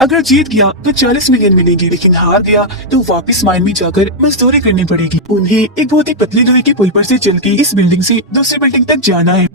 अगर जीत गया तो 40 मिलियन मिलेंगे, लेकिन हार गया तो वापस माइन में जाकर मजदूरी करनी पड़ेगी। उन्हें एक बहुत ही पतली लोहे के पुल पर से चल के इस बिल्डिंग से दूसरी बिल्डिंग तक जाना है।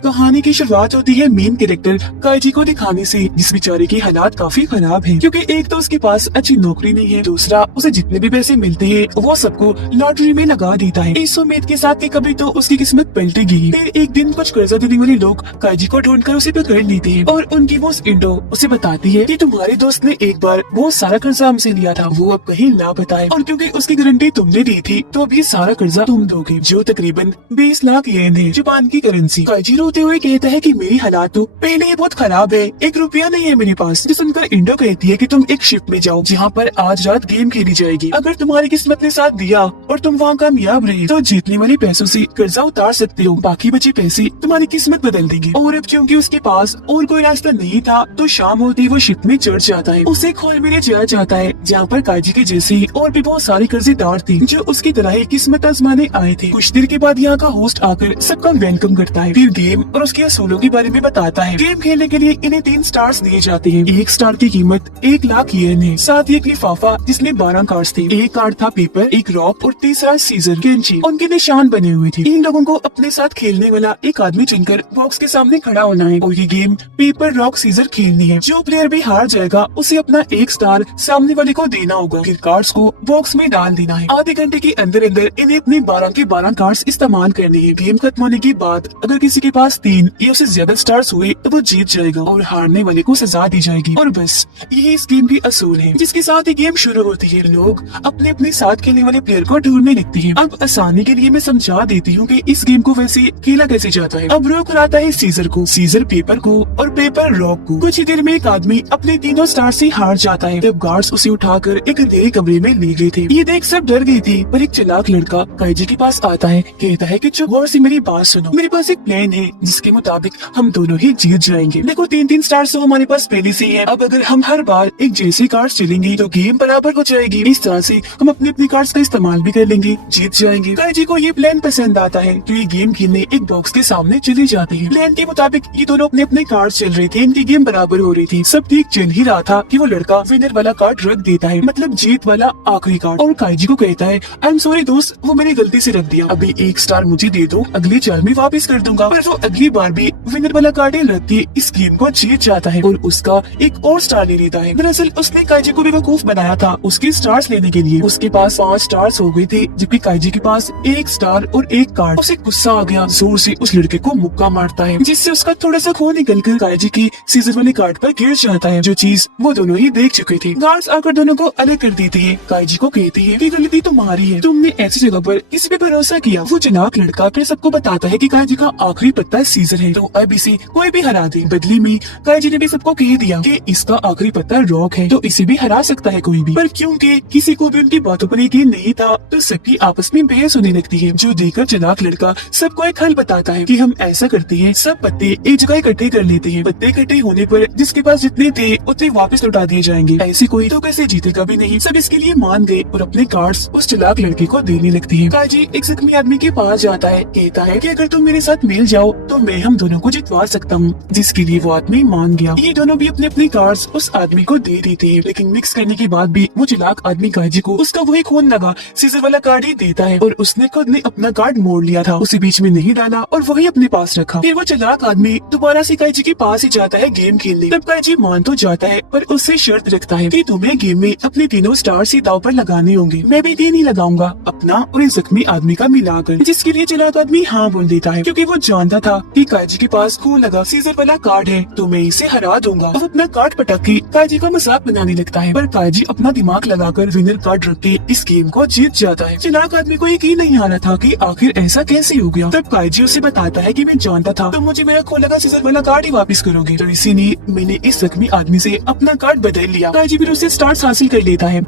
कहानी की शुरुआत होती है मेन कैरेक्टर काइजी को दिखाने से, जिस बेचारे की हालात काफी खराब हैं, क्योंकि एक तो उसके पास अच्छी नौकरी नहीं है, दूसरा उसे जितने भी पैसे मिलते हैं वो सबको लॉटरी में लगा देता है, इस उम्मीद के साथ कि कभी तो उसकी किस्मत पलटेगी। फिर एक दिन कुछ कर्जा देने वाले लोग काइजी को ढूंढकर उसे पकड़ लेते हैं और उनकी बॉस इंडो उसे बताती है कि तुम्हारे दोस्त ने एक बार बहुत सारा कर्जा हमसे लिया था, वो अब कहीं ना बताए, और क्योंकि उसकी गारंटी तुमने दी थी तो अभी सारा कर्जा तुम दोगे, जो तकरीबन 20 लाख येन है, जापान की करेंसी। काइजी रोते हुए कहता है कि मेरी हालात तो पहले ही बहुत खराब है, 1 रुपया नहीं है मेरे पास। जो सुनकर इंडो कहती है कि तुम एक शिप में जाओ जहाँ पर आज रात गेम खेली जाएगी, अगर तुम्हारी किस्मत ने साथ दिया और तुम वहाँ कामयाब रहे तो जीतने वाले पैसों से कर्जा उतार सकते हो, बाकी बचे पैसे तुम्हारी किस्मत बदल देंगे। और अब क्योंकि उसके पास और कोई रास्ता नहीं था तो शाम होते ही वो शिप में चढ़ जाता है। उसे खोल में ले जाया जाता है जहाँ पर काइजी के जैसे और भी बहुत सारे कर्जेदार थे जो उसकी तरह ही किस्मत आजमाने आए थे। कुछ देर के बाद यहाँ का होस्ट आकर सबका वेलकम करता है, फिर गेम और उसके असूलों के बारे में बताता है। गेम खेलने के लिए इन्हें 3 स्टार्स दिए जाते हैं। 1 स्टार की कीमत 1 लाख येन है, साथ ही एक लिफाफा जिसमें 12 कार्ड्स थे। एक कार्ड था पेपर, एक रॉक और तीसरा सीजर कैंची, उनके निशान बने हुए थे। इन लोगों को अपने साथ खेलने वाला एक आदमी चुनकर बॉक्स के सामने खड़ा होना है और ये गेम पेपर रॉक सीजर खेलनी है। जो प्लेयर भी हार जाएगा उसे अपना 1 स्टार सामने वाले को देना होगा, फिर कार्ड्स को बॉक्स में डाल देना है। आधे घंटे के अंदर अंदर इन्हें अपने 12 के 12 कार्ड्स इस्तेमाल करने हैं। गेम खत्म होने के बाद अगर किसी के पास 3 या उससे ज्यादा स्टार्स हुए तो वो जीत जाएगा और हारने वाले को सजा दी जाएगी। और बस यही इस गेम की असूल है, जिसके साथ ही गेम शुरू होती है। लोग अपने अपने साथ खेलने वाले प्लेयर को ढूंढने लगते हैं। अब आसानी के लिए मैं समझा देती हूँ कि इस गेम को वैसे खेला कैसे जाता है। अब रॉक लाता है सीजर को, सीजर पेपर को और पेपर रॉक को। कुछ ही देर में एक आदमी अपने तीनों स्टार से हार जाता है। तब गार्ड्स उसे उठाकर एक अंधेरे कमरे में ले गए थे। ये देख सब डर गए थे, पर एक चालाक लड़का काइजी के पास आता है, कहता है कि चुप गौर से मेरी बात सुनो, मेरे पास एक प्लान है जिसके मुताबिक हम दोनों ही जीत जाएंगे। देखो 3-3 स्टार्स तो हमारे पास पहले से ही है, अब अगर हम हर बार एक जैसे कार्ड्स चलेंगे तो गेम बराबर हो जाएगी। इस तरह से हम अपने अपने कार्ड्स का इस्तेमाल भी कर लेंगे, जीत जाएंगे। काइजी को ये प्लान पसंद आता है तो ये गेम खेलने एक बॉक्स के सामने चले जाते हैं। प्लान के मुताबिक ये दोनों अपने अपने कार्ड चल रहे थे, इनकी गेम बराबर हो रही थी, सब ठीक चल ही रहा था कि वो लड़का विनर वाला कार्ड रख देता है, मतलब जीत वाला आखिरी कार्ड, और काइजी को कहता है आई एम सॉरी दोस्त, वो मैंने गलती से रख दिया, अभी 1 स्टार मुझे दे दो, अगली चाल में वापस कर दूंगा। पर वो अगली बार भी विनर वाला कार्ड रख के इस गेम को जीत जाता है और उसका एक और स्टार ले लेता है। दरअसल उसने काइजी को बेवकूफ बनाया था उसके स्टार्स लेने के लिए। उसके पास 5 स्टार्स हो गए थे जबकि काइजी के पास 1 स्टार और 1 कार्ड। उसे गुस्सा आ गया, जोर से उस लड़के को मुक्का मारता है जिससे उसका थोड़ा सा खून निकलकर काइजी की सीजर वाले कार्ड पर गिर जाता है, जो चीज वो दोनों ही देख चुके थे। गार्ड्स आकर दोनों को अलग कर देते हैं। काइजी को कहते हैं कि गलती तुम्हारी है, तुमने ऐसी जगह पर किसी पे भरोसा किया। वो चालाक लड़का फिर सबको बताता है कि काइजी का आखिरी पत्ता सीजर है, तो अब इसे कोई भी हरा दे। बदले में काइजी ने भी सबको कह दिया कि इसका आखिरी पत्ता रॉक है, तो इसे भी हरा सकता है कोई भी। पर क्योंकि किसी को भी उनकी बातों पर यकीन नहीं था तो सबकी आपस में बहस होने लगती है, जो देखकर चालाक लड़का सबको एक हल बताता है कि हम ऐसा करते हैं, सब पत्ते एक जगह इकट्ठे कर लेते हैं, पत्ते इकट्ठे होने पर जिसके पास जितने थे उतने वापस लौटा दिए जाएंगे, ऐसे कोई तो कैसे जीतेगा भी नहीं। सब इसके लिए मान गए और अपने कार्ड्स उस चालाक लड़के को देने लगते हैं। काइजी एक जख्मी आदमी के पास जाता है, कहता है कि अगर तुम मेरे साथ मिल जाओ तो मैं हम दोनों को जितवा सकता हूँ, जिसके लिए वो आदमी मान गया। ये दोनों भी अपने अपने कार्ड्स उस आदमी को दे देते हैं, लेकिन मिक्स करने के बाद भी वो चालाक आदमी काइजी को उसका वही खून लगा सीजर वाला कार्ड ही देता है और उसने खुद ने अपना कार्ड मोड़ लिया था, उसे बीच में नहीं डाला और वही अपने पास रखा। फिर वो चालाक आदमी दोबारा से काइजी के पास ही जाता है गेम खेलने। तब काइजी मान तो जाता है पर उससे शर्त रखता है कि तुम्हें गेम में अपने तीनों स्टार्स ही दाव पर लगाने होंगे, मैं भी 3 ही लगाऊंगा, अपना और इस जख्मी आदमी का मिलाकर, जिसके लिए चालाक आदमी हाँ बोल देता है क्योंकि वो जानता था कि काइजी के पास खून लगा सीजर वाला कार्ड है तो मैं इसे हरा दूंगा। वो अपना कार्ड पटक के काइजी का मजाक बनाने लगता है, पर काइजी अपना दिमाग लगाकर विनर कार्ड रख के इस गेम को जीत जाता है। चालाक आदमी को यकीन नहीं आ रहा था कि आखिर ऐसा कैसे हो गया। तब काइजी उसे बताता है कि मैं जानता था तुम मुझे मेरा खोला सीजर वाला कार्ड ही वापस करोगे, तो इसीलिए मैंने इस जख्मी आदमी से अपना कार्ड बदल लिया। काइजी फिर उससे स्टार्स हासिल कर लेता है।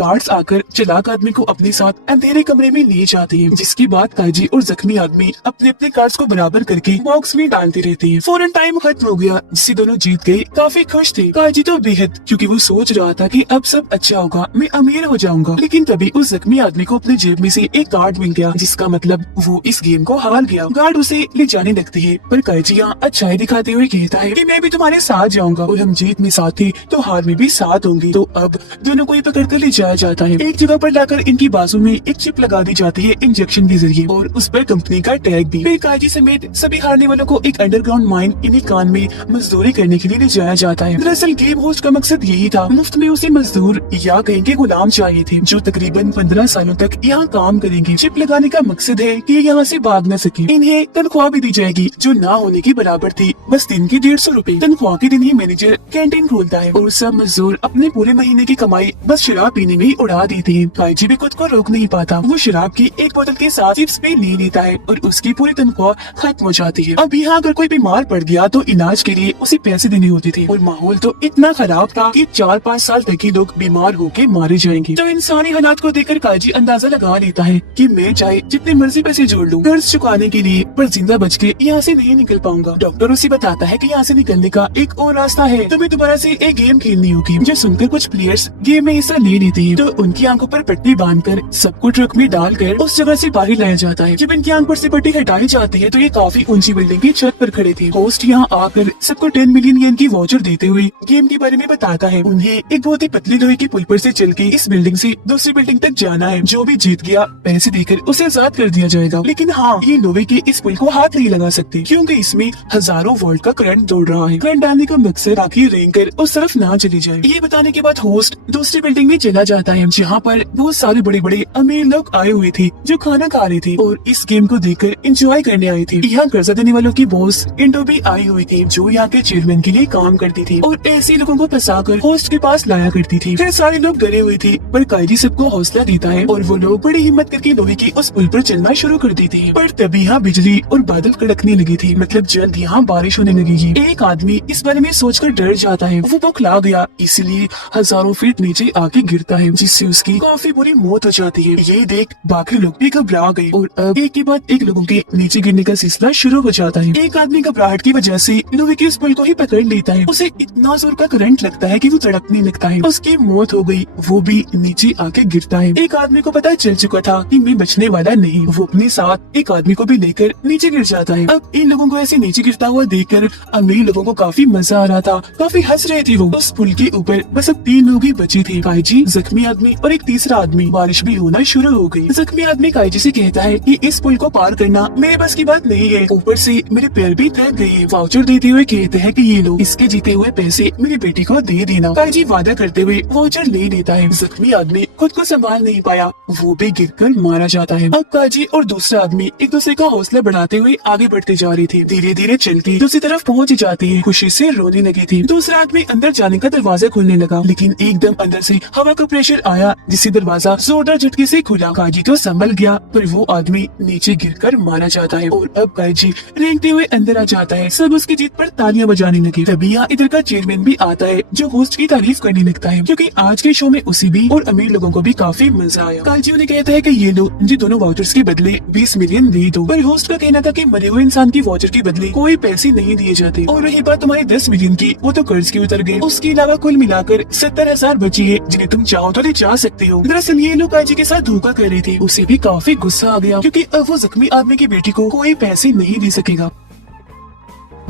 गार्ड्स आकर चालाक आदमी को अपने साथ अंधेरे कमरे में ले जाते हैं, जिसके बाद काजी और जख्मी आदमी अपने अपने कार्ड्स को बराबर करके बॉक्स में डालते रहते हैं। फौरन टाइम खत्म हो गया, जिससे दोनों जीत गए। काफी खुश थे काजी तो बेहद, क्योंकि वो सोच रहा था कि अब सब अच्छा होगा, मैं अमीर हो जाऊंगा। लेकिन तभी उस जख्मी आदमी को अपने जेब में से एक कार्ड मिल गया, जिसका मतलब वो इस गेम को हार गया। गार्ड उसे ले जाने लगती है, पर काजी यहाँ अच्छाई दिखाते हुए कहता है कि मैं भी तुम्हारे साथ जाऊंगा, और हम जीत में साथ थे तो हार में भी साथ होंगे। तो अब दोनों को पकड़ कर ले जाया जाता है। एक जगह पर लाकर इनकी बाजू में एक चिप लगा दी जाती है इंजेक्शन के जरिए, और उस पर कंपनी का टैग भी। फिर काजी समेत सभी हारने वालों को एक अंडरग्राउंड माइन इन्हीं कान में मजदूरी करने के लिए ले जाया जाता है। दरअसल गेम होस्ट का मकसद यही था, मुफ्त में उसे मजदूर या कहीं के गुलाम चाहिए थे, जो तकरीबन 15 सालों तक यहाँ काम करेंगे। चिप लगाने का मकसद है कि यहाँ से भाग न सके। इन्हें तनख्वाह भी दी जाएगी, जो ना होने की बराबर थी, बस दिन के 150 रूपए। तनख्वाह के दिन ही मैनेजर कैंटीन खोलता है, और सब मजदूर अपने पूरे महीने की कमाई बस शराब पीने में ही उड़ा देते हैं। काजी भी खुद को रोक नहीं पाता, वो शराब की एक बोतल के साथ चिप्स भी ले लेता है, और उसकी पूरी तनख्वाह खत्म हो जाती है। अब यहाँ अगर कोई बीमार पड़ गया तो इलाज के लिए उसे पैसे देने होते थे, और माहौल तो इतना खराब था कि 4-5 साल तक ही लोग बीमार होके मारे जाएंगे। तो इंसानी हालात को देखकर काजी अंदाजा लगा लेता है कि मैं चाहे जितने मर्जी पैसे जोड़ लूं कर्ज चुकाने के लिए, पर जिंदा बच के यहाँ से नहीं निकल पाऊंगा। डॉक्टर उसे बताता है कि यहाँ से निकलने का एक और रास्ता है, तुम्हें दोबारा से एक गेम खेलनी होगी। जो सुनकर कुछ प्लेयर्स गेम में हिस्सा ले लेते हैं, तो उनकी आंखों पर पट्टी बांधकर सबको ट्रक में डालकर उस जगह से बाहर लाया जाता है। जब इनकी आंख पर से पट्टी हटाई जाती है तो ये काफी ऊंची बिल्डिंग की छत पर खड़े थे। होस्ट यहाँ आकर सबको 10 मिलियन येन की वाउचर देते हुए गेम के बारे में बताता है। उन्हें एक बहुत ही पतली लोहे के पुल पर से चल के इस बिल्डिंग से दूसरी बिल्डिंग तक जाना है। जो भी जीत गया पैसे देकर उसे आजाद कर दिया जाएगा। लेकिन हाँ, ये लोहे के इस पुल को हाथ नहीं लगा सकते, क्योंकि इसमें हजारों वोल्ट का करंट दौड़ रहा है। करंट डालने का मकसद ताकि रेंकर उस तरफ ना चली जाए। ये बताने के बाद होस्ट दूसरी बिल्डिंग में चला जाता है, जहाँ पर बहुत सारे बड़े बड़े अमीर लोग आए हुए थे, जो खाना खा रहे थे और इस गेम को देखकर एंजॉय करने आए थे। यहाँ कर्जा देने वालों की बॉस इंडो भी आई हुई थी, जो यहाँ के चेयरमैन के लिए काम करती थी, और ऐसे लोगों को फंसाकर होस्ट के पास लाया करती थी। फिर सारे लोग डरे हुए थे, पर काजी सबको हौसला देता है, और वो लोग बड़ी हिम्मत करके लोहे की उस पुल पर चलना शुरू कर देते हैं। पर तभी यहाँ बिजली और बादल कड़कने लगी थी, मतलब जल्द यहाँ बारिश होने लगेगी। एक आदमी इस बारे में सोचकर डर जाता है, वो बौखला गया, इसलिए हजारों फीट नीचे आके गिरता है, जिससे उसकी काफी बुरी मौत हो जाती है। ये देख बाकी लोग भी घबरा गए, और अब एक के बाद एक लोगों के नीचे गिरने का सिलसिला शुरू हो जाता है। एक आदमी घबराहट की वजह से लोहे के उस पुल को ही पकड़ लेता है। उसे इतना जोर का करंट लगता है कि वो तड़पने लगता है। उसकी मौत हो गई, वो भी नीचे आके गिरता है। एक आदमी को पता चल चुका था कि मैं बचने वाला नहीं, वो अपने साथ एक आदमी को भी लेकर नीचे गिर जाता है। अब इन लोगों को ऐसे नीचे गिरता हुआ देखकर अमीर लोगों को काफी मजा आ रहा था, काफी हंस रहे थे वो। उस पुल के ऊपर बस अब 3 लोग ही बचे थे, काईजी, जख्मी आदमी और एक तीसरा आदमी। बारिश भी होना शुरू हो गई। जख्मी आदमी काईजी से कहता है कि इस पुल को पार करना मेरे बस की बात नहीं है, ऊपर से मेरे पैर भी थक गए। वाउचर देते हुए कहते हैं कि ये लो, इसके जीते हुए पैसे मेरी बेटी को दे देना। काईजी वादा करते हुए वाउचर ले लेता है। जख्मी आदमी खुद को संभाल नहीं पाया, वो भी गिरकर मारा जाता है। अब काजी और दूसरा आदमी एक दूसरे का हौसला बढ़ाते हुए आगे बढ़ते जा रहे थे। धीरे धीरे चलते दूसरी तरफ पहुंच जाते हैं। खुशी से रोने लगे थे। दूसरा आदमी अंदर जाने का दरवाजा खोलने लगा, लेकिन एकदम अंदर से हवा का प्रेशर आया, जिससे दरवाजा जोरदार झटके से खुला। काजी तो संभल गया, पर वो आदमी नीचे गिरकर मारा जाता है, और अब काजी रेंगते हुए अंदर आ जाता है। सब उसकी जीत पर तालियां बजाने लगे। तभी यहाँ इधर का चेयरमैन भी आता है, जो होस्ट की तारीफ करने लगता है, क्योंकि आज के शो में उसे भी और अमीर लोगों को भी काफी मजा आया। काजी उन्हें कहता है कि ये लो, मुझे दोनों वाउचर्स के बदले 20 मिलियन दे दो। पर होस्ट का कहना था कि मरे हुए इंसान की वाउचर के बदले कोई पैसे नहीं दिए जाते। और रही बात तुम्हारे 10 मिलियन की, वो तो कर्ज के उतर गए। उसके अलावा कुल मिलाकर 70,000 बची है, जिन्हें तुम चाहो तो ले जा सकते हो। दरअसल ये लोग काजी के साथ धोखा कर रहे थे। उसे भी काफी गुस्सा आ गया, क्योंकि अब वो जख्मी आदमी की बेटी को कोई पैसे नहीं दे सकेगा।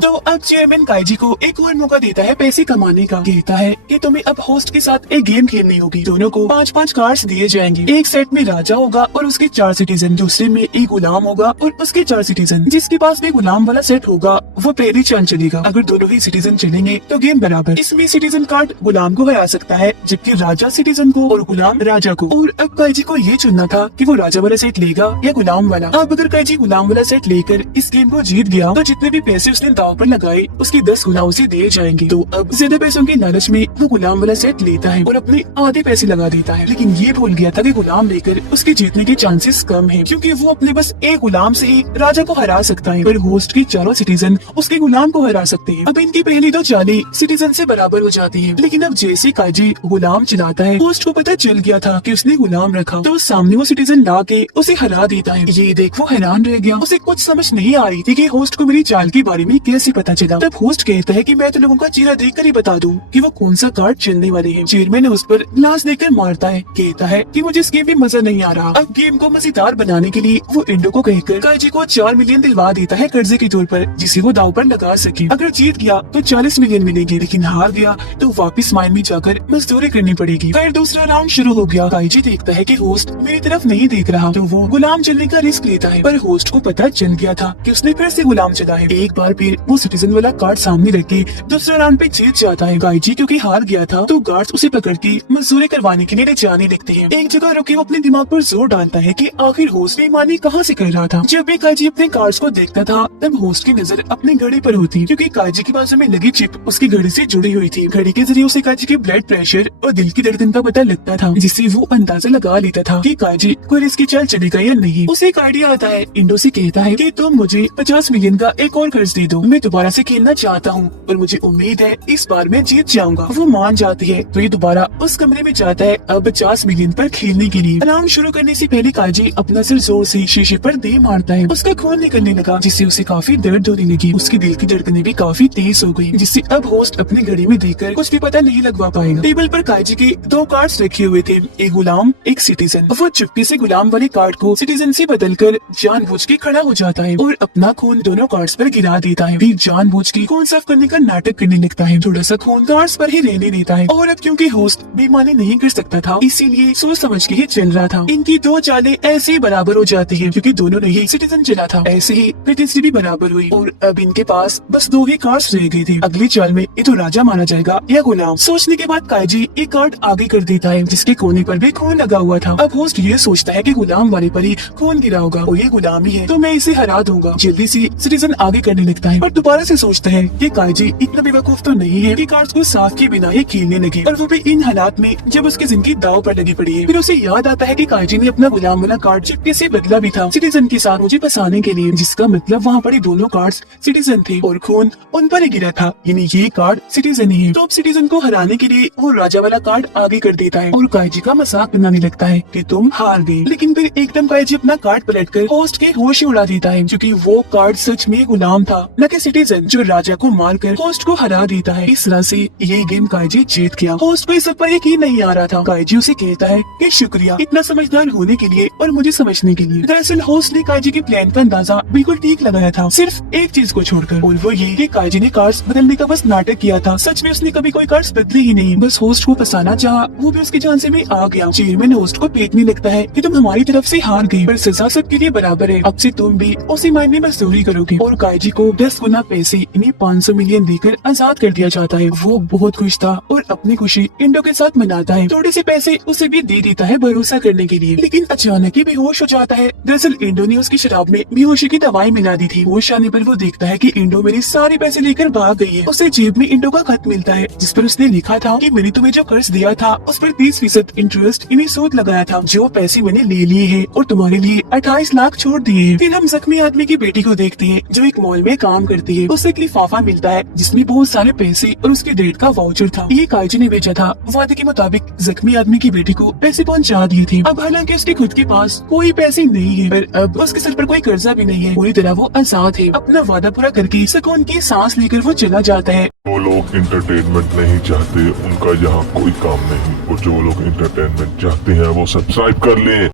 तो अब चेयरमैन काईजी को एक और मौका देता है पैसे कमाने का। कहता है कि तुम्हें अब होस्ट के साथ एक गेम खेलनी होगी। दोनों को 5-5 कार्ड्स दिए जाएंगे। एक सेट में राजा होगा और उसके 4 सिटीजन, दूसरे में एक गुलाम होगा और उसके 4 सिटीजन। जिसके पास भी गुलाम वाला सेट होगा वो पहली चांद चलेगा। अगर दोनों ही सिटीजन चलेंगे तो गेम बराबर। इसमें सिटीजन कार्ड गुलाम को हरा सकता है, जबकि राजा सिटीजन को और गुलाम राजा को। और अब काईजी को ये चुनना था कि वो राजा वाला सेट लेगा या गुलाम वाला। अब अगर काईजी गुलाम वाला सेट लेकर इस गेम को जीत गया तो जितने भी पैसे उसने दाव पर लगाए उसके 10 गुना उसे दिए जाएंगे। तो अब ज्यादा पैसों के लालच में वो गुलाम वाला सेट लेता है और अपने आधे पैसे लगा देता है, लेकिन ये भूल गया था कि गुलाम लेकर उसके जीतने के चांसेस कम है, क्योंकि वो अपने बस एक गुलाम से ही राजा को हरा सकता है, पर होस्ट के चारों सिटीजन उसके गुलाम को हरा सकते हैं। अब इनकी पहली 2 चालें सिटीजन से बराबर हो जाती है, लेकिन अब जैसे काजी गुलाम चलाता है, होस्ट को पता चल गया था कि उसने गुलाम रखा, तो सामने वो सिटीजन ला के उसे हरा देता है। ये देख वो हैरान रह गया, उसे कुछ समझ नहीं आ रही थी कि होस्ट को मेरी चाल के बारे में कैसे पता चला। तब होस्ट कहता है कि मैं तो लोगों का चेहरा देखकर ही बता दूं कि वो कौन सा कार्ड चलने वाले हैं। चेयरमैन उस पर ग्लास देकर मारता है, कहता है कि मुझे इस गेम में मजा नहीं आ रहा। अब गेम को मजेदार बनाने के लिए वो इंडो को कहकर काजी को 4 मिलियन दिलवा देता है कर्जे के तौर पर, जिसे वो दाव पर लगा सके। अगर जीत गया तो 40 मिलियन मिलेंगे, लेकिन हार गया तो वापस माइन में जाकर मजदूरी करनी पड़ेगी। फिर दूसरा राउंड शुरू हो गया। काजी देखता है कि होस्ट मेरी तरफ नहीं देख रहा, तो वो गुलाम चलने का रिस्क लेता है, पर होस्ट को पता चल गया था कि उसने फिर से गुलाम चला है। एक बार फिर वो सिटीजन वाला कार्ड सामने रख के दूसरा राउंड पे जीत जाता है। काजी क्योंकि हार गया था, तो गार्ड्स उसे पकड़ के मजदूरी करवाने के लिए ले जाने लगते हैं। एक जगह रुके वो अपने दिमाग पर जोर डालता है कि आखिर होस्ट बेईमानी कहाँ से कर रहा था। जब भी काजी अपने कार्ड्स को देखता था, तब होस्ट की नजर अपनी घड़ी पर होती, क्योंकि काजी की बाजू में लगी चिप उसकी घड़ी से जुड़ी हुई थी। घड़ी के जरिए उसे काजी के ब्लड प्रेशर और दिल की धड़कन का पता लगता था, जिससे वो अंदाजा लगा लेता था कि काजी कोई इसकी चाल चलेगा या नहीं। उसे एक आइडिया आता है। इंडो से कहता है कि तुम मुझे 50 मिलियन का एक और कर्ज दे दो, मैं दोबारा से खेलना चाहता हूँ और मुझे उम्मीद है इस बार मैं जीत जाऊंगा। वो मान जाती है, तो ये दोबारा उस कमरे में जाता है अब 50 मिलियन पर खेलने के लिए। राउंड शुरू करने से पहले काजी अपना सिर जोर से शीशे पर दे मारता है। उसका खून निकलने लगा, जिससे उसे काफी दर्द होने लगी। उसके दिल की धड़कनें भी काफी तेज हो गई, जिससे अब होस्ट अपनी घड़ी में देखकर कुछ भी पता नहीं लगवा पाएगा। टेबल पर काजी के 2 कार्ड्स रखे हुए थे, एक गुलाम एक सिटीजन। वो चुपके से गुलाम वाले कार्ड को सिटीजन से बदलकर जानबूझ के खड़ा हो जाता है और अपना खून दोनों कार्ड्स पर गिरा देता है। फिर जानबूझ के खून साफ करने का नाटक करने लगता है, थोड़ा सा खून कार्ड्स पर ही रहने देता है। और अब क्योंकि होस्ट बेईमानी नहीं कर सकता था, इसीलिए सोच समझ के ही चल रहा था। इनकी 2 चालें ऐसे ही बराबर हो जाती है, क्योंकि दोनों ने ही सिटीजन चला था। ऐसे ही फिर तीसरी भी बराबर हुई और अब इनके पास बस 2 ही कार्ड्स रह गए थे। अगली चाल में ये तो राजा माना जाएगा या गुलाम। सोचने के बाद काजी एक कार्ड आगे कर देता है, जिसके कोने पर भी खून लगा हुआ था। अब होस्ट ये सोचता है कि गुलाम वाले पर ही खून गिरा होगा और ये गुलाम ही है, तो मैं इसे हरा दूंगा। जल्दी से सिटीजन आगे करने लगता है, पर दोबारा से सोचता है कि काजी इतना बेवकूफ तो नहीं है कि कार्ड्स को साफ किए बिना ही खेलने लगे, और वो भी इन हालात में जब उसकी जिंदगी दाव पर लगी पड़ी है। फिर उसे याद आता है कि काजी ने अपना गुलाम वाला कार्ड चिपके से बदला भी था सिटीजन के साथ मुझे फंसाने के लिए, जिसका मतलब वहाँ पड़े दोनों कार्ड्स सिटीजन थे और खून उन पर ही गिरा था, यानी ये कार्ड सिटीजन ही है। तो अब सिटीजन को हराने के लिए वो राजा वाला कार्ड आगे कर देता है और काजी का मजाक बनाने लगता है कि तुम हार गए। लेकिन फिर एकदम काजी अपना कार्ड पलटकर होस्ट के होश ही उड़ा देता है, क्योंकि वो कार्ड सच में गुलाम था, न कि सिटीजन, जो राजा को मारकर होस्ट को हरा देता है। इस तरह से ये गेम काजी जीत गया। होस्ट को इस सब पर यकीन नहीं आ रहा था। काजी उसे कहता है कि शुक्रिया इतना समझदार होने के लिए और मुझे समझने के लिए। दरअसल होस्ट ने काजी के प्लान का अंदाजा बिल्कुल ठीक लगाया था, सिर्फ एक चीज को छोड़कर, और वो ये कि काजी ने कार्ड्स बदलने का बस नाटक किया था। सच में उसने कभी कोई कार्ड्स बदले ही नहीं, बस होस्ट को फंसाना चाहा, वो भी उसके झांसे में आ गया। चेयरमैन होस्ट को पेटने लगता है कि तुम हमारी तरफ से हार गई, पर सजा सबके लिए बराबर है, अब से तुम भी उसी मायने में मजदूरी करोगे। और काजी को 10 गुना पैसे यानी 500 मिलियन देकर आजाद कर दिया जाता है। वो बहुत खुश था और अपनी खुशी इंडो के साथ मनाता है। थोड़े से पैसे उसे भी दे देता है भरोसा करने के लिए, लेकिन अचानक ही बेहोश हो जाता है। दरअसल इंडो ने उसकी शराब में बेहोशी की दवाई मिला दी थी। होश आने पर वो देखता है कि इंडो मेरे सारे पैसे लेकर भाग गई है। उसे जेब में इंडो का खत मिलता है, जिस पर उसने लिखा था कि मैंने तुम्हें जो कर्ज दिया था उस पर 30% इंटरेस्ट यानी सूद लगाया था, जो पैसे मैंने ले लिए हैं और तुम्हारे लिए 28 लाख छोड़ दिए हैं। फिर हम जख्मी आदमी की बेटी को देखते हैं, जो एक मॉल में काम करती है। उसे एक लिफाफा मिलता है जिसमें बहुत सारे पैसे और उसके डेट का वाउचर था। ये काजी ने बेचा था। वादे के मुताबिक जख्मी आदमी की बेटी को पैसे पहुंचा दिए थे। अब हालांकि उसके खुद के पास कोई पैसे नहीं है, पर अब उसके सर पर कोई कर्जा भी नहीं है। पूरी तरह वो आजाद है। अपना वादा पूरा करके सुकून की सांस लेकर वो चला जाता है। जो लोग इंटरटेनमेंट नहीं चाहते उनका यहाँ कोई काम नहीं, और जो लोग इंटरटेनमेंट चाहते हैं वो सब्सक्राइब कर लें।